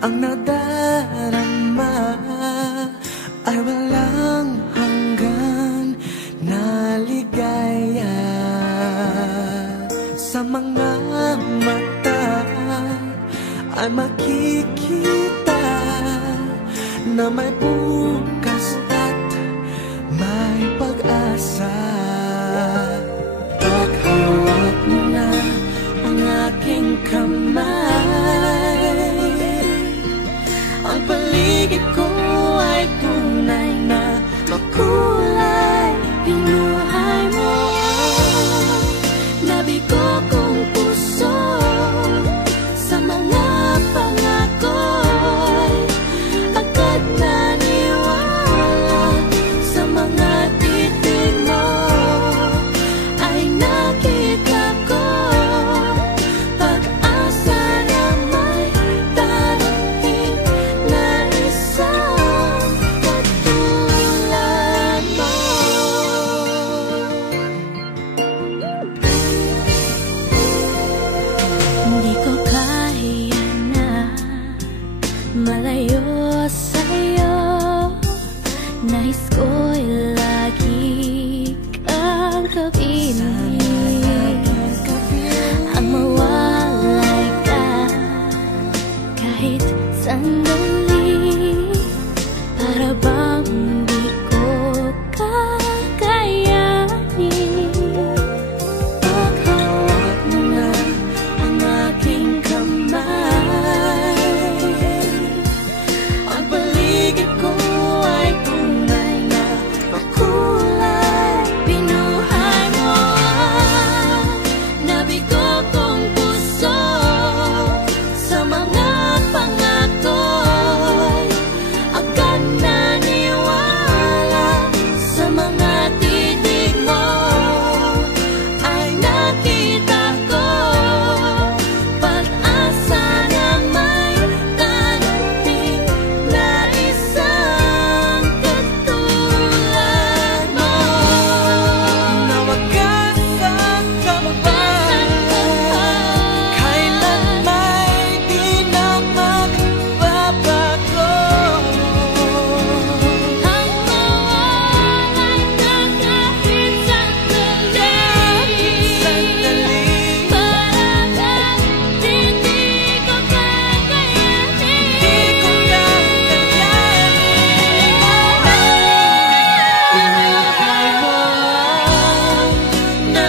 ang nadarama ay walang hanggan na ligaya sa mga mata ay makikita na may buhay sandali para para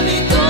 vida me.